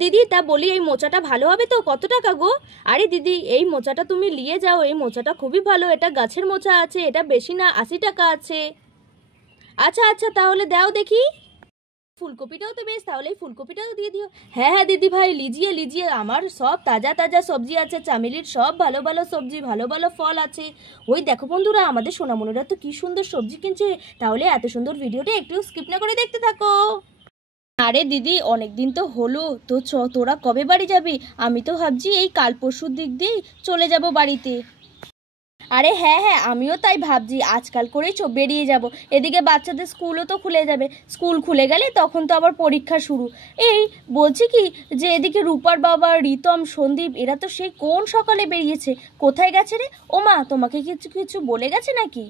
দিদি তা বলি এই মোচাটা ভালো হবে তো? কত টাকা গো? আরে দিদি এই মোচাটা তুমি নিয়ে যাও, এই মোচাটা খুবই ভালো, এটা গাছের মোচা আছে, এটা বেশি না 80 টাকা আছে। আচ্ছা আচ্ছা তাহলে দাও দেখি। ফুলকপিটাও তো বেশ, তাহলে এই ফুলকপিটাও দিয়ে দিও। হ্যাঁ হ্যাঁ দিদি ভাই লিজিয়ে লিজিয়ে, আমার সব তাজা তাজা সবজি আছে, চামেলির সব ভালো ভালো সবজি, ভালো ভালো ফল আছে। ওই দেখো বন্ধুরা, আমাদের সোনামণিরা তো কি সুন্দর সবজি কিনছে। তাহলে এত সুন্দর ভিডিওটা একটু স্কিপ না করে দেখতে থাকো। আরে দিদি অনেক দিন তো হলো তো, তোরা কবে বাড়ি যাবি? আমি তো ভাবছি এই কাল পরশুর দিক দিয়েই চলে যাব বাড়িতে। আরে হ্যাঁ হ্যাঁ আমিও তাই ভাবছি, আজকাল করেই বেরিয়ে যাব। এদিকে বাচ্চাদের স্কুলও তো খুলে যাবে, স্কুল খুলে গেলে তখন তো আবার পরীক্ষা শুরু। এই বলছি কি, যে এদিকে রূপার বাবা রিতম সন্দীপ এরা তো সেই কোন সকালে বেরিয়েছে, কোথায় গেছে রে? ও মা, তোমাকে কিছু কিছু বলে গেছে নাকি?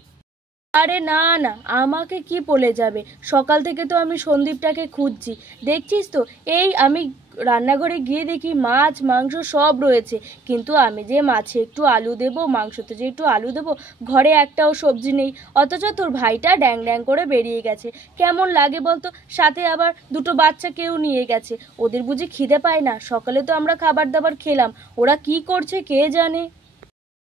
আরে না না, আমাকে কি বলে যাবে? সকাল থেকে তো আমি সন্দীপটাকে খুঁজছি। দেখছিস তো, এই আমি রান্নাঘরে গিয়ে দেখি মাছ মাংস সব রয়েছে, কিন্তু আমি যে মাছে একটু আলু দেবো, মাংসতে যে একটু আলু দেবো, ঘরে একটাও সবজি নেই। অথচ তোর ভাইটা ড্যাং ড্যাং করে বেরিয়ে গেছে। কেমন লাগে বলতো? সাথে আবার দুটো বাচ্চাকেও নিয়ে গেছে। ওদের বুঝি খিদে পায় না? সকালে তো আমরা খাবার দাবার খেলাম, ওরা কি করছে কে জানে।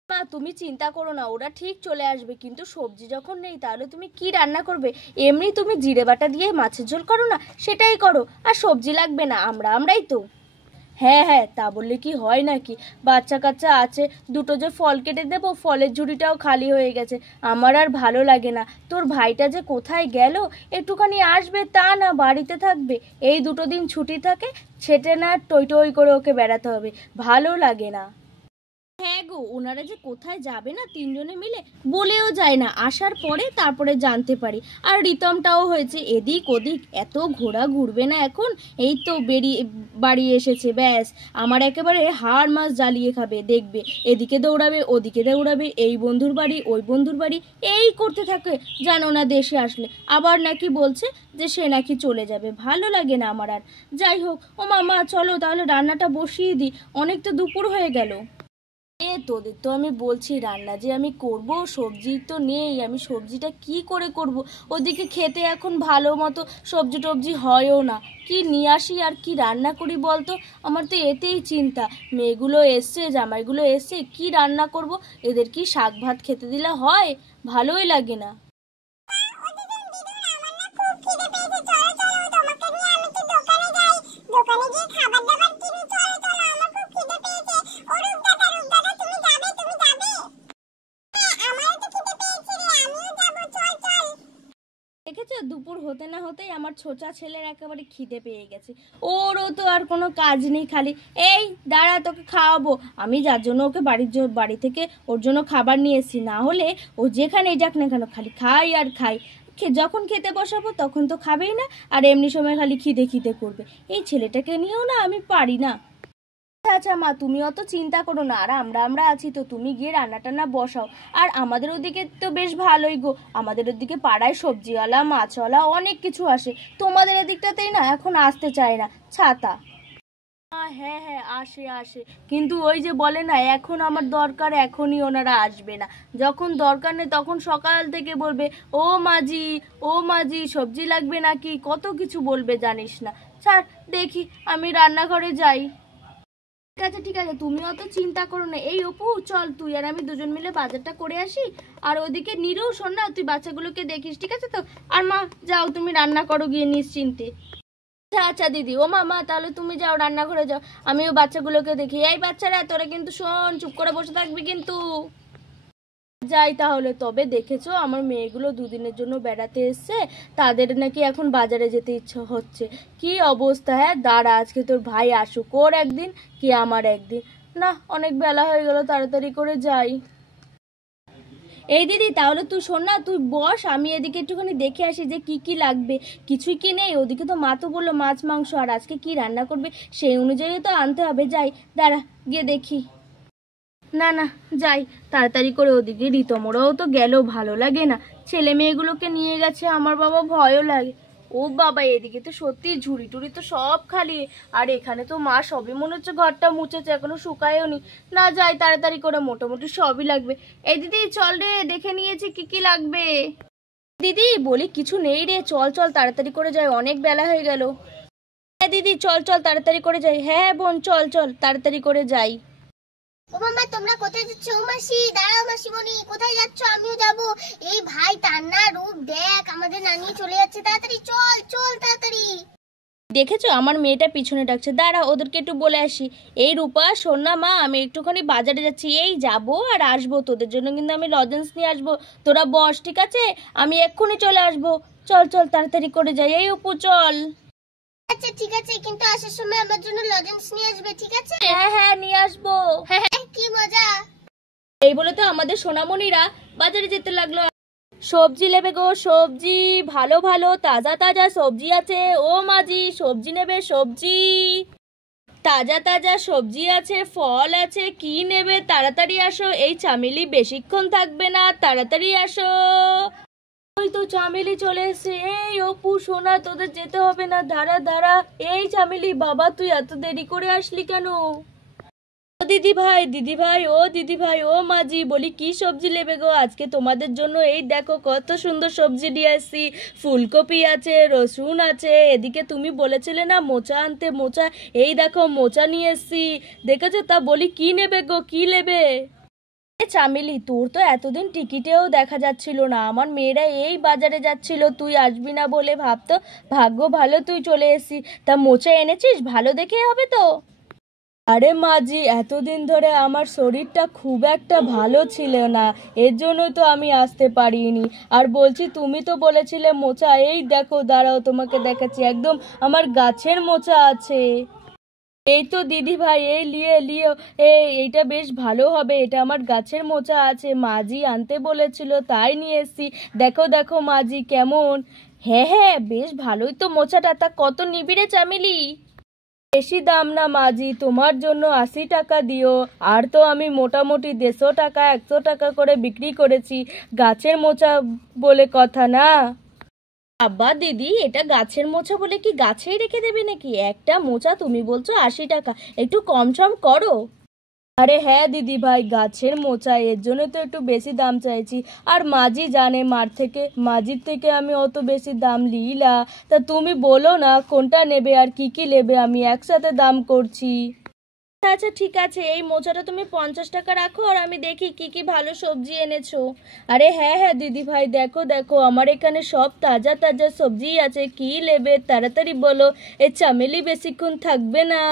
মা তুমি চিন্তা করো না, ওরা ঠিক চলে আসবে। কিন্তু সবজি যখন নেই তাহলে তুমি কি রান্না করবে? এমনি তুমি জিরে বাটা দিয়ে মাছের ঝোল করো না, সেটাই করো। আর সবজি লাগবে না, আমরাই তো। হ্যাঁ হ্যাঁ তা বললে কি হয় নাকি? বাচ্চা কাচ্চা আছে, দুটো যে ফল কেটে দেবো, ফলের ঝুড়িটাও খালি হয়ে গেছে। আমার আর ভালো লাগে না। তোর ভাইটা যে কোথায় গেল, একটুখানি আসবে তা না, বাড়িতে থাকবে। এই দুটো দিন ছুটি থাকে, সেটা না টই টই করে ওকে বেড়াতে হবে, ভালো লাগে না। হ্যাঁ গো, ওনারা যে কোথায় যাবে না তিনজনে মিলে, বলেও যায় না, আসার পরে তারপরে জানতে পারি। আর রিতমটাও হয়েছে এদিক ওদিক, এত ঘোরা ঘুরবে না এখন। এই তো বেরিয়ে বাড়ি এসেছে, ব্যাস আমার একেবারে হাড় মাস জ্বালিয়ে খাবে দেখবে। এদিকে দৌড়াবে ওদিকে দৌড়াবে, এই বন্ধুর বাড়ি ওই বন্ধুর বাড়ি, এই করতে থাকে। জানো না, দেশে আসলে আবার নাকি বলছে যে সে নাকি চলে যাবে, ভালো লাগে না আমার আর। যাই হোক, ও মামা চলো তাহলে রান্নাটা বসিয়ে দিই, অনেক তো দুপুর হয়ে গেল। তোদের তো আমি বলছি রান্না যে আমি করব, সবজি তো নেই, আমি সবজিটা কি করে করব? ওদিকে খেতে এখন ভালো মতো সবজি টবজি হয়ও না। কি নিয়ে আসি আর কি রান্না করি বলতো? আমার তো এতেই চিন্তা। মেয়েগুলো এসছে, জামাইগুলো এসছে, কি রান্না করব? এদের কি শাক ভাত খেতে দিলে হয়? ভালোই লাগে না। দেখেছো, দুপুর হতে না হতেই আমার ছোটা ছেলের একেবারে খিদে পেয়ে গেছে। ওরও তো আর কোনো কাজ নেই, খালি এই দাঁড়া তোকে খাওয়াবো। আমি যার জন্য ওকে বাড়ি থেকে ওর জন্য খাবার নিয়ে এসেছি, না হলে ও যেখানেই যাক না কেন খালি খাই আর খাই। যখন খেতে বসাবো তখন তো খাবেই না, আর এমনি সময় খালি খিদে খিদে করবে। এই ছেলেটাকে নিয়েও না আমি পারি না। আচ্ছা মা, তুমি অত চিন্তা করো না, আর আমরা আছি তো, তুমি গিয়ে রান্না টান্না বসাও। আর আমাদের ওদিকে তো বেশ ভালোই গো, আমাদের ওদিকে পাড়ায় সবজিওয়ালা মাছওয়ালা অনেক কিছু আসে। তোমাদের এদিকটাতেই না এখন আসতে চায় না ছাতা। হ্যাঁ হ্যাঁ আসে আসে, কিন্তু ওই যে বলে না, এখন আমার দরকার, এখনই ওনারা আসবে না। যখন দরকার নেই তখন সকাল থেকে বলবে ও মাঝি, ও মাঝি সবজি লাগবে নাকি, কত কিছু বলবে জানিস না। ছাড়, দেখি আমি রান্নাঘরে যাই। ঠিক আছে ঠিক আছে, তুমি অত চিন্তা করো না। এই অপু চল, তুই আর আমি দুজন মিলে বাজারটা করে আসি। আর ওদিকে নিরু শোন না, তুই বাচ্চাগুলোকে দেখিস, ঠিক আছে তো? আর মা যাও, তুমি রান্না করো গিয়ে নিশ্চিন্তে। আচ্ছা আচ্ছা দিদি। ও মা তাহলে তুমি যাও রান্নাঘরে যাও, আমিও বাচ্চাগুলোকে দেখি। এই বাচ্চারা তোরা কিন্তু শোন, চুপ করে বসে থাকবি কিন্তু। যাই তাহলে। তবে দেখেছো, আমার মেয়েগুলো দুদিনের জন্য বেড়াতে এসছে, তাদের নাকি এখন বাজারে যেতে ইচ্ছে হচ্ছে। কি অবস্থা! হ্যাঁ দাঁড়া, আজকে তোর ভাই আসুক, ওর একদিন কি আমার একদিন। না, অনেক বেলা হয়ে গেল, তাড়াতাড়ি করে যাই। এই দিদি তাহলে তুই শোন না, তুই বস, আমি এদিকে একটুখানি দেখে আসি যে কি কি লাগবে। কিছুই কি নেই ওদিকে? তো মা তো বললো মাছ মাংস, আর আজকে কি রান্না করবে সেই অনুযায়ী তো আনতে হবে। যাই, দাঁড়া গিয়ে দেখি। না না, যাই তাড়াতাড়ি করে। ওদিকে রিতমরাও তো গেল, ভালো লাগে না, ছেলে মেয়েগুলোকে নিয়ে গেছে, আমার বাবা ভয়ও লাগে। ও বাবা, এদিকে তো সত্যি ঝুড়ি টুড়ি তো সব খালি। আর এখানে তো মা সবই মনে হচ্ছে ঘরটা মুছেছে, এখনো শুকায়ও নি। না যাই তাড়াতাড়ি করে, মোটামুটি সবই লাগবে। এই দিদি চল রে, দেখে নিয়েছি কি কি লাগবে। দিদি বলি কিছু নেই রে, চল চল তাড়াতাড়ি করে যাই, অনেক বেলা হয়ে গেল। দিদি চল চল তাড়াতাড়ি করে যাই। হ্যাঁ বোন চল চল তাড়াতাড়ি করে যাই। ও মামা তোমরা কোথায় যাচ্ছ? ও মাসি দাঁড়াও, মাসিমণি কোথায় যাচ্ছ? আমিও যাব। এই ভাই তান্না রূপ দেখ, আমাদের নানি চলে যাচ্ছে, তাড়াতাড়ি চল চল তাড়াতাড়ি। দেখেছো আমার মেয়েটা পিছনে ডাকছে, দাঁড়া ওদেরকে একটু বলে আসি। এই রূপা শোন না মা, আমি একটুখানি বাজারে যাচ্ছি, এই যাবো আর আসবো, তোদের জন্য কিন্তু আমি লজেন্স নিয়ে আসবো, তোরা বস ঠিক আছে, আমি এক্ষুনি চলে আসবো। চল চল তাড়াতাড়ি করে যাই। এই অপু চল। আচ্ছা ঠিক আছে, কিন্তু আসার সময় আমার জন্য লজেন্স নিয়ে আসবে, ঠিক আছে? হ্যাঁ হ্যাঁ নিয়ে আসবো। হ্যাঁ হ্যাঁ, কি মজা। এই বলে তো আমাদের সোনামণিরা বাজারে যেতে লাগলো। সবজি নেবে গো সবজি, ভালো ভালো তাজা তাজা সবজি আছে। ও মাজি সবজি নেবে সবজি, তাজা তাজা সবজি আছে, ফল আছে, কি নেবে তাড়াতাড়ি আসো। এই চামেলি বেশিক্ষণ থাকবে না, তাড়াতাড়ি আসো। ওই তো চামেলি চলে এসেছে। এই অপু সোনা তোদের যেতে হবে না, দাঁড়া দাঁড়া। এই চামেলি বাবা তুই এত দেরি করে আসলি কেন? ও দিদি ভাই ও দিদি ভাই ও মাজি, বলি কি সবজি নেবে গো আজকে তোমাদের জন্য? এই দেখো কত সুন্দর সবজি নিয়ে আসছি, ফুলকপি আছে, রসুন আছে, এদিকে তুমি বলেছিলে না মোচা আনতে, মোচা, এই দেখো মোচা নিয়ে এসছি, দেখেছো? তা বলি কি নেবে গো, কি নেবে? চামেলি তোর তো এতদিন টিকিটেও দেখা যাচ্ছিল না, আমার মেয়েরা এই বাজারে যাচ্ছিল, তুই আসবি না বলে ভাবতো, ভাগ্য ভালো তুই চলে এসেছিস। তা মোচা এনেছিস? ভালো দেখে হবে তো? আরে মাজি এতদিন ধরে আমার শরীরটা খুব একটা ভালো ছিল না, এর জন্যই তো আমি আসতে পারিনি। আর বলছি তুমি তো বলেছিলে মোচা, এই দেখো দাঁড়াও তোমাকে দেখাচ্ছি, একদম আমার গাছের মোচা আছে। এই তো দিদি ভাই এই লিও এইটা বেশ ভালো হবে, এটা আমার গাছের মোচা আছে, মাজি আনতে বলেছিল তাই নিয়ে এসছি। দেখো দেখো মাজি কেমন। হ্যাঁ হ্যাঁ বেশ ভালোই তো মোচাটা। তা কত নিবি রে চামেলি? বেশি দাম না মাজি, তোমার জন্য 80 টাকা দিও। আর তো আমি মোটামুটি 150 টাকা 100 টাকা করে বিক্রি করেছি, গাছের মোচা বলে কথা না। আব্বা দিদি এটা গাছের মোচা বলে কি গাছেই রেখে দেবে নাকি? একটা মোচা তুমি বলছো 80 টাকা, একটু কম সম করো। আরে হ্যাঁ দিদি ভাই গাছের মোচা, এর জন্য তো একটু বেশি দাম চাইছি। আর মাঝি জানে মাঝির থেকে আমি অত বেশি দাম লিই না। তা তুমি বলো না কোনটা নেবে আর কি কি নেবে, আমি একসাথে দাম করছি। আচ্ছা ঠিক আছে, এই মোচাটা তুমি 50 টাকা রাখো, আর আমি দেখি কি কি ভালো সবজি এনেছো। আরে হ্যাঁ হ্যাঁ দিদি ভাই দেখো দেখো আমার এখানে সব তাজা তাজা সবজি আছে, কি নেবে তাড়াতাড়ি বলো, এই চামেলি বেশিক্ষণ থাকবে না।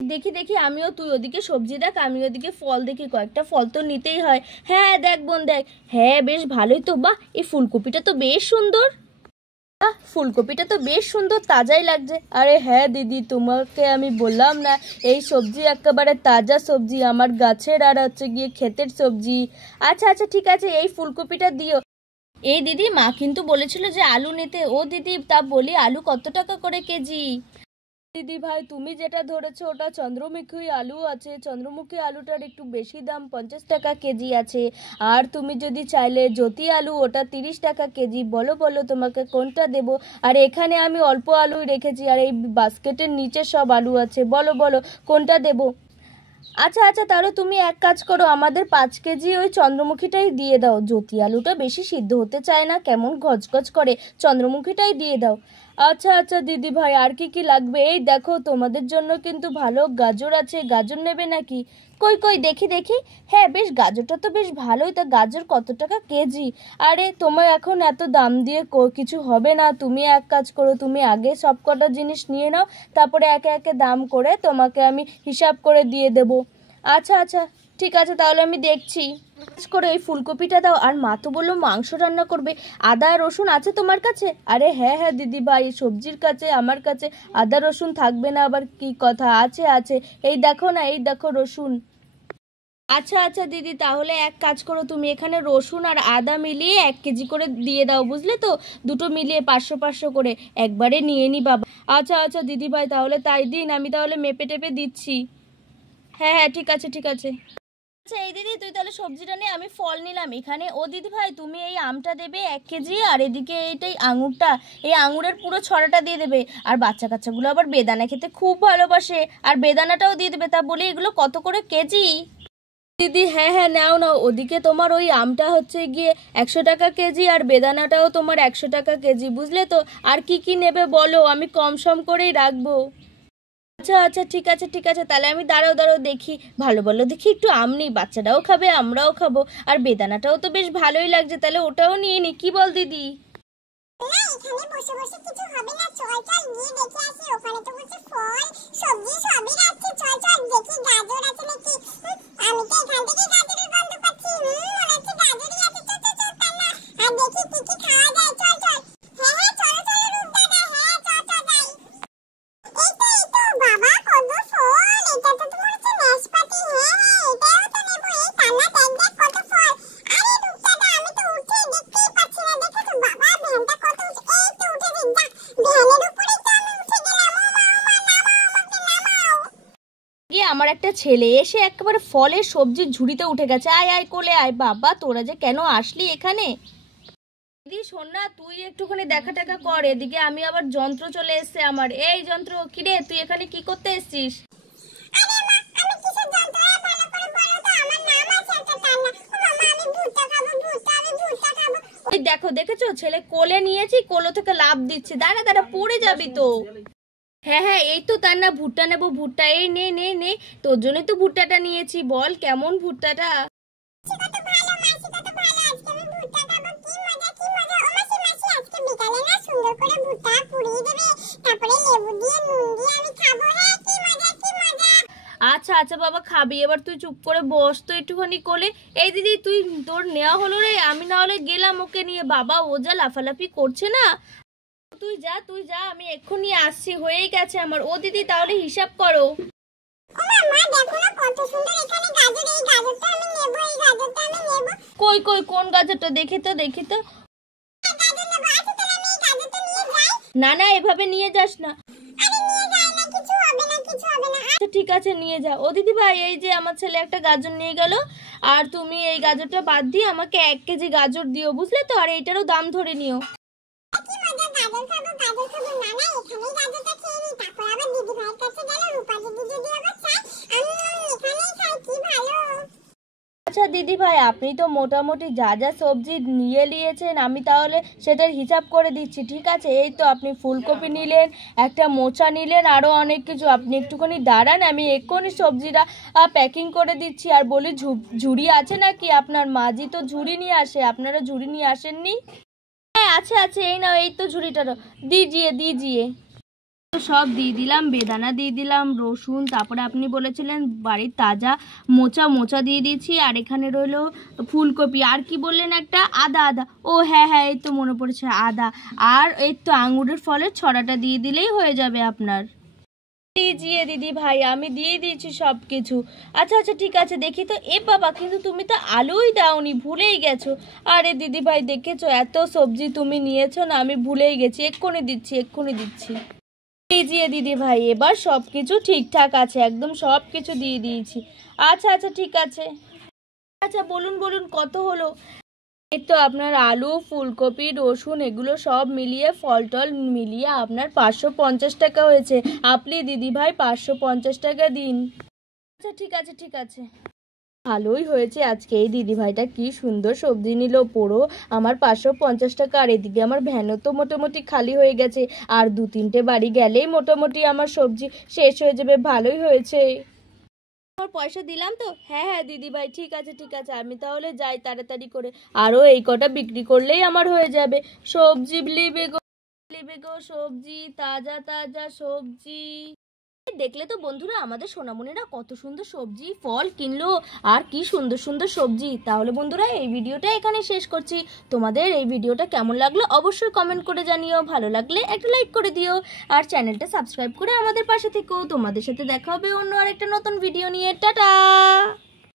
দেখি দেখি আমিও, তুই ওদিকে সবজি দেখ আমি ওদিকে ফল দেখি, কয়েকটা ফল তো নিতেই হয়। হ্যাঁ দেখ বোন দেখ, হ্যাঁ বেশ ভালোই তো। বাহ এই ফুলকপিটা তো বেশ সুন্দর, ফুলকপিটা তো বেশ সুন্দর, তাজাই লাগছে। আরে হ্যাঁ দিদি তোমাকে আমি বললাম না, এই সবজি একেবারে তাজা সবজি, আমার গাছের আর হচ্ছে গিয়ে ক্ষেতের সবজি। আচ্ছা আচ্ছা ঠিক আছে এই ফুলকপিটা দিও। এই দিদি মা কিন্তু বলেছিল যে আলু নিতে। ও দিদি তা বলি আলু কত টাকা করে কেজি? দিদি ভাই তুমি যেটা ধরেছো ওটা চন্দ্রমুখী আলু আছে, চন্দ্রমুখী আলুটার একটু বেশি দাম, 50 টাকা কেজি আছে। আর তুমি যদি চাইলে জ্যোতি আলু, ওটা 30 টাকা কেজি। বলো বলো তোমাকে কোনটা দেব? আর এখানে আমি অল্প আলুই রেখেছি, আর এই বাস্কেটের নিচে সব আলু আছে, বলো বলো কোনটা দেব? আচ্ছা আচ্ছা তাহলে তুমি এক কাজ করো, আমাদের 5 কেজি ওই চন্দ্রমুখীটাই দিয়ে দাও, জ্যোতি আলুটা বেশি সিদ্ধ হতে চায় না, কেমন গজগজ করে, চন্দ্রমুখীটাই দিয়ে দাও। আচ্ছা আচ্ছা দিদি ভাই আর কি কি লাগবে? এই দেখো তোমাদের জন্য কিন্তু ভালো গাজর আছে, গাজর নেবে নাকি? কই কই দেখি দেখি, হ্যাঁ বেশ গাজরটা তো বেশ ভালোই। তা গাজর কত টাকা কেজি? আরে তোমার এখন এত দাম দিয়ে কিছু হবে না, তুমি এক কাজ করো, তুমি আগে সব কটা জিনিস নিয়ে নাও, তারপরে একে একে দাম করে তোমাকে আমি হিসাব করে দিয়ে দেব। আচ্ছা আচ্ছা ঠিক আছে তাহলে আমি দেখছি। করে এই ফুলকপিটা দাও। আর মা তো বললো মাংস রান্না করবে, আদা রসুন আছে তোমার কাছে? আরে হ্যাঁ হ্যাঁ দিদি ভাই সবজির কাছে আমার কাছে আদা রসুন থাকবে না আবার কি কথা, আছে আছে, এই দেখো না এই দেখো রসুন। আচ্ছা আচ্ছা দিদি তাহলে এক কাজ করো, তুমি এখানে রসুন আর আদা মিলিয়ে 1 কেজি করে দিয়ে দাও, বুঝলে তো? দুটো মিলিয়ে 500 500 করে একবারে নিয়ে নি বাবা। আচ্ছা আচ্ছা দিদি ভাই তাহলে তাই দিন, আমি তাহলে মেপে টেপে দিচ্ছি। হ্যাঁ হ্যাঁ ঠিক আছে ঠিক আছে। আচ্ছা এই দিদি তুই তাহলে সবজিটা নে, আমি ফল নিলাম এখানে। ও দিদি ভাই তুমি এই আমটা দেবে 1 কেজি, আর এদিকে এইটাই আঙুরটা, এই আঙুরের পুরো ছড়াটা দিয়ে দেবে। আর বাচ্চা কাচ্চাগুলো আবার বেদানা খেতে খুব ভালোবাসে, আর বেদানাটাও দিয়ে দেবে। তা বলি এগুলো কত করে কেজি? দিদি হ্যাঁ হ্যাঁ নাও নাও, ওদিকে তোমার ওই আমটা হচ্ছে গিয়ে 100 টাকা কেজি আর বেদানাটাও তোমার 100 টাকা কেজি, বুঝলে তো? আর কি কি নেবে বলো, আমি কম সম করেই রাখবো। আচ্ছা আচ্ছা ঠিক আছে ঠিক আছে, তাহলে আমি দাঁড়াও দাঁড়াও দেখি, ভালো ভালো দেখি একটু আম নিই, বাচ্চারাও খাবে আমরাও খাবো, আর বেদানাটাও তো বেশ ভালোই লাগছে, তাহলে ওটাও নিয়ে নি, কি বল দিদি? না এখানে বসে বসে কিছু হবে না, চল চল গিয়ে দেখে আসি, ওখানে তো বলছে ফল সবজি সবই রাখছে, চল চল দেখি গাজর আছে নাকি। আমি তো এখান থেকে গাজরের গন্ধ পাচ্ছি, মনে হচ্ছে গাজরই আছে, চল চল চল তার না, আর দেখি কি কি খাওয়া যায়, চল চল। হ্যাঁ হ্যাঁ চলো চলো রূপ দাদা, হ্যাঁ চল চল যাই। এই তো বাবা কত ফল, এটা তো তোমার হচ্ছে নাশপাতি, হ্যাঁ হ্যাঁ এটাও তো নেবো, এই তান্না দেখ দেখ কত ফল। আরে রূপ দাদা আমি তো উঠে দেখতেই পাচ্ছি না, দেখো তো বাবা ভ্যানটা কত উঁচু, এই তো উঠে দেখ, ভ্যানের উপরেই তো আমি উঠে গেলাম, ও মা নামাও আমাকে নামাও। গিয়ে আমার একটা ছেলে এসে একেবারে ফলের সবজির ঝুড়িতে উঠে গেছে, আয় আয় কোলে আয়। বাবা তোরা যে কেন আসলি এখানে? দিদি শোন না, তুই একটুখানি দেখা টাকা কর, এদিকে আমি আবার যন্ত্র চলে এসছে আমার। এই যন্ত্র, কিরে তুই এখানে কি করতে এসছিস? আরে মা আমি কিসের যন্ত্র, ভালো করে বলো তো, আমার নাম আছে একটা তান্না, ও মামা আমি ভুট্টা খাবো, ভুট্টা আমি ভুট্টা খাবো। ওই দেখো দেখেছো, ছেলে কোলে নিয়েছি, কোলো থেকে লাফ দিচ্ছে, দাঁড়া দাঁড়া পড়ে যাবি তো। হ্যাঁ হ্যাঁ এই তো তার না, ভুট্টা নেবো ভুট্টা, এই নে নে নে, তোর জন্যই তো ভুট্টাটা নিয়েছি, বল কেমন ভুট্টাটা? কত ভালো মাসি, কত ভালো, আজকে আমি ভুট্টা খাবো, কি মজা কি মজা। ও মাসি মাসি আজকে বিকালে না সুন্দর করে ভুট্টা পুড়িয়ে দেবে, তারপরে লেবু দিয়ে নুন দিয়ে আমি খাবো, হ্যাঁ কি মজা কি মজা। আচ্ছা আচ্ছা বাবা খাবি, এবার তুই চুপ করে বস তো একটুখানি কোলে। এই দিদি তুই, তোর নেওয়া হলো রে, আমি না হলে গেলাম ওকে নিয়ে, বাবা ও যা লাফালাফি করছে না। তুই যা তুই যা, আমি এক্ষুনি আসছি, হয়েই গেছে আমার। ও দিদি তাহলে হিসাব করো। ও মা দেখো না কত সুন্দর এখানে গাজর, এই গাজরটা আমি নেবো, এই গাজরটা আমি নেবো। কই কই কোন গাজরটা, দেখি তো দেখি তো। গাজর নেবো, আচ্ছা তাহলে আমি এই গাজরটা নিয়ে যাই। না না এভাবে নিয়ে যাস না। আরে নিয়ে যাই না, কিছু হবে না কিছু হবে না। আচ্ছা ঠিক আছে নিয়ে যা। ও দিদি ভাই এই যে আমার ছেলে একটা গাজর নিয়ে গেল, আর তুমি এই গাজরটা বাদ দিয়ে আমাকে 1 কেজি গাজর দিও, বুঝলে তো? আর এইটারও দাম ধরে নিও। কি মজা, গাজর খাবো গাজর খাবো, না না এখানেই গাজরটা খেয়ে নি, তারপর আবার দিদি ভাইয়ের কাছে গেলে রূপা দিদি যদি আবার চাই আমি এখানেই খাই, কি ভালো। আচ্ছা দিদি ভাই আপনি তো মোটামুটি যা যা সবজি নিয়ে নিয়েছেন, আমি তাহলে সেটার হিসাব করে দিচ্ছি, ঠিক আছে? এই তো আপনি ফুলকপি নিলেন, একটা মোচা নিলেন, আরও অনেক কিছু। আপনি একটুখানি দাঁড়ান, আমি এক্ষুনি সবজিটা প্যাকিং করে দিচ্ছি। আর বলি ঝুড়ি আছে নাকি আপনার? মাঝি তো ঝুড়ি নিয়ে আসে, আপনারা ঝুড়ি নিয়ে আসেননি? হ্যাঁ আছে আছে, এই নাও, এই তো ঝুড়িটা দিজিয়ে দিজিয়ে। সব দিয়ে দিলাম, বেদানা দিয়ে দিলাম, রসুন, তারপরে আপনি বলেছিলেন বাড়ির তাজা মোচা, মোচা দিয়ে দিয়েছি, আর এখানে রইলো ফুলকপি, আর কি বললেন একটা? আদা, আদা, ও হ্যাঁ হ্যাঁ এই তো মনে পড়েছে, আদা। আর এই তো আঙুরের ফলের ছড়াটা দিয়ে দিলেই হয়ে যাবে আপনার। দিজিয়ে দিদি ভাই, আমি দিয়ে দিয়েছি সব কিছু। আচ্ছা আচ্ছা ঠিক আছে, দেখি তো। এ বাবা কিন্তু তুমি তো আলুই দাওনি, ভুলেই গেছো। আরে দিদি ভাই দেখেছো, এত সবজি তুমি নিয়েছো না, আমি ভুলেই গেছি, এক্ষুনি দিচ্ছি এক্ষুনি দিচ্ছি। দিজিয়ে দিদি ভাই, এবার সব কিছু ঠিকঠাক আছে, একদম সব কিছু দিয়ে দিয়েছি। আচ্ছা আচ্ছা ঠিক আছে। আচ্ছা বলুন বলুন কত হলো? এই তো আপনার আলু, ফুলকপি, রসুন এগুলো সব মিলিয়ে, ফল টল মিলিয়ে আপনার 550 টাকা হয়েছে। আপনি দিদি ভাই 550 টাকা দিন। আচ্ছা ঠিক আছে ঠিক আছে। ভালোই হয়েছে, আজকে এই দিদি ভাইটা কি সুন্দর সবজি নিল, পুরো আমার 550 টাকা। আর এদিকে আমার ভ্যানও তো মোটামুটি খালি হয়ে গেছে, আর 2-3টে বাড়ি গেলেই মোটামুটি আমার সবজি শেষ হয়ে যাবে। ভালোই হয়েছে। আমার পয়সা দিলাম তো? হ্যাঁ হ্যাঁ দিদি ভাই ঠিক আছে ঠিক আছে, আমি তাহলে যাই তাড়াতাড়ি করে, আরও এই কটা বিক্রি করলেই আমার হয়ে যাবে। সবজি লিবে গো সবজি, তাজা তাজা সবজি। দেখলে তো বন্ধুরা, আমাদের সোনামণিরা কত সুন্দর সবজি ফল কিনলো, আর কি সুন্দর সুন্দর সবজি। তাহলে বন্ধুরা এই ভিডিওটা এখানে শেষ করছি। তোমাদের এই ভিডিওটা কেমন লাগলো অবশ্যই কমেন্ট করে জানিও, ভালো লাগলে একটা লাইক করে দিও, আর চ্যানেলটা সাবস্ক্রাইব করে আমাদের পাশে থেকো। তোমাদের সাথে দেখা হবে অন্য আরেকটা নতুন ভিডিও নিয়ে। টাটা।